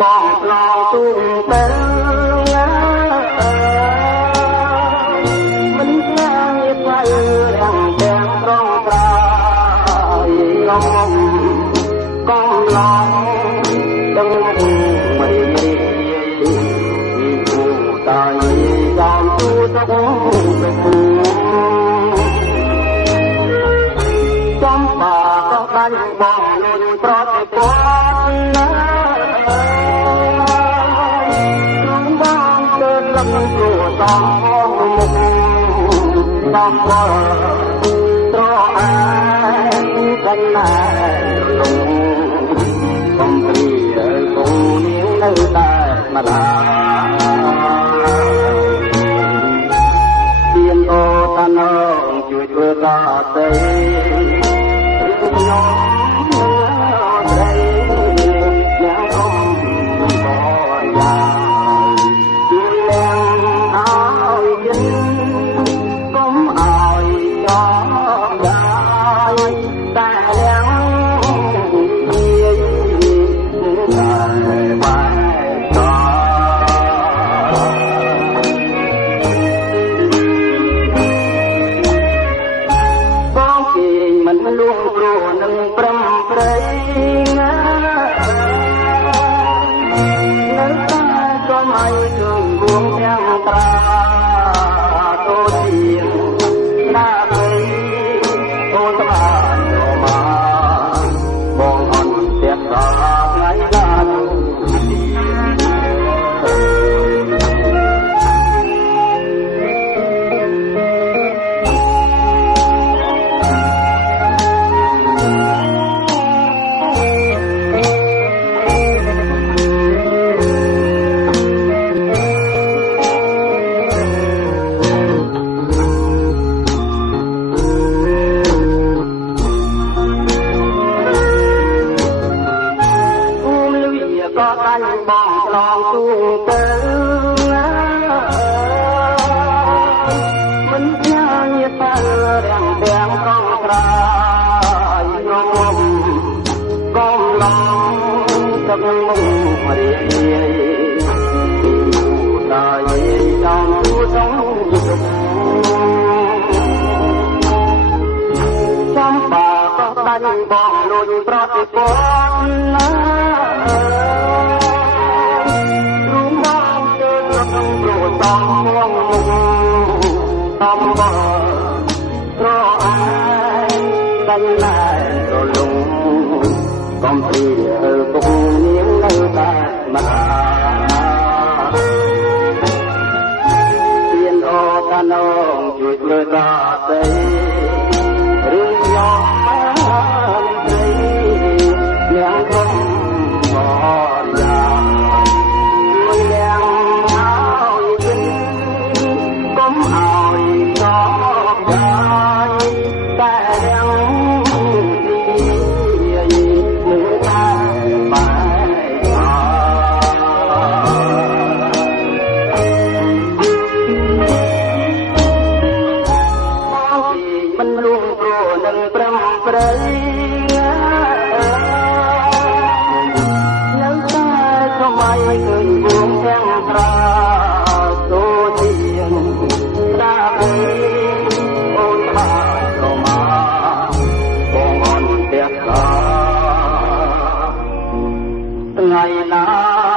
បងឆ្លងទូងទៅមិនខ្លាចផ្លូវរាំងទាំងត្រង់ត្រายងំកំឡងដឹងមិនរីគូតាយចាំទូទុកចំបាក៏បាញ់បងលុនប្រតិពន្ធណាបងទៅលំគួរតំមុខតំបល់ត្រអាយកណ្ណាលងកំព្រីគូនាងនៅតែម្លាទៀនអូតាណងជួយធ្វើការទៅខ្ញុំត្រីយ៉ាងអមបលាជួយឡើងឲ្យយិនកុំឲ្យយកដែរតែឡើងនិយាយតែបែបតបងគេមិនលួងព្រោះនឹងប្រំប្រៃណានៅតែក៏មិនឃើញរួងទាំងត្រាទូជាណាពេអូនស្មានមកបងអន់ទៀតដល់ថ្ងៃណាก็กันបងឆ្លងទូងទៅមិនខ្លាចទៅរាំងទាំងត្រង់ត្រายងំកំឡងទឹកមុខរីតាយចាំទូសំចាំបាក៏ដាច់បងលួចប្រតិពន្ធណាតំងតំបត្រអាយកណ្ណារលងកំព្រីពុកនាងនៅតែម្លាទៀនអូតាណងជួយធ្វើការទៅរឿងយកមកត្រីនាងគុំបលាជួយទាំងកុំឲ្យយកដែរតែយ៉ាងនេះមើលតែបែបមិនលួងព្រោះនឹងប្រំប្រៃនៅតែក៏មិនឃើញវងទាំងត្រាទូជាតាអូនបានក៏មកបងអន់ផ្ទះថ្ងៃណា